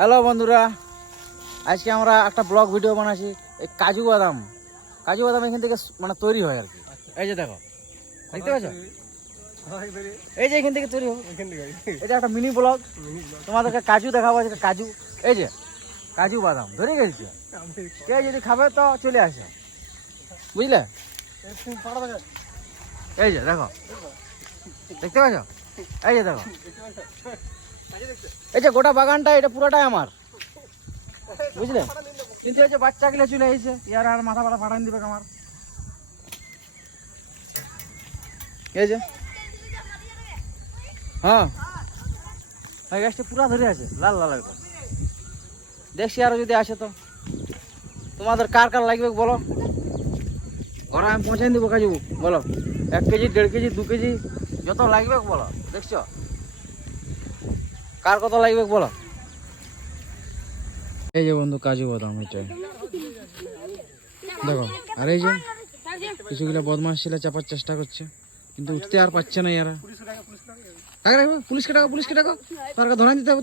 Hello বন্ধুরা, আজকে আমরা একটা ব্লগ ভিডিও বানাচ্ছি। এই কাজু বাদাম এখান থেকে মানে তৈরি হয় আর কি। এই যে দেখো, দেখতে পাচ্ছ, এই যে এখান থেকে তৈরি হয়। এটা একটা মিনি ব্লগ, তোমাদেরকে কাজু দেখাবো। কাজু, এই যে কাজু বাদাম ধরে গেছে। কে যদি খাবে তো চলে আসে, বুঝলে? এই যে দেখো, দেখতে পাচ্ছ, এই যে দেখো, এই যে গোটা বাগানটা, এটা পুরোটাই আমার, বুঝলে? কিন্তু এই যে বাচ্চাগুলো চলে এসেছে, ইয়ার আর মাথা পাড়া ফাটান দিবে আমার। এই যে হ্যাঁ, এই গাছটা পুরা ধরে আছে, লাল লাল একদম। দেখছি আরো যদি আসে তো। তোমাদের কার কার লাগবে বলো, ঘরে আমি পৌঁছাই দেবো। কাজু বলো, 1 কেজি 1.5 কেজি 2 কেজি যত লাগবে বলো। দেখছো কার কত লাগবে বলো। এই যে বন্ধু কাজু বাদাম, এটা দেখো। আর এই যে কিছুগুলো বদমাস ছিল, চাপার চেষ্টা করছে কিন্তু উঠতে আর পারছে না। এরা পুলিশকে ডাকো, পুলিশকে ডাকো, তার ধরাই দিতে হবে।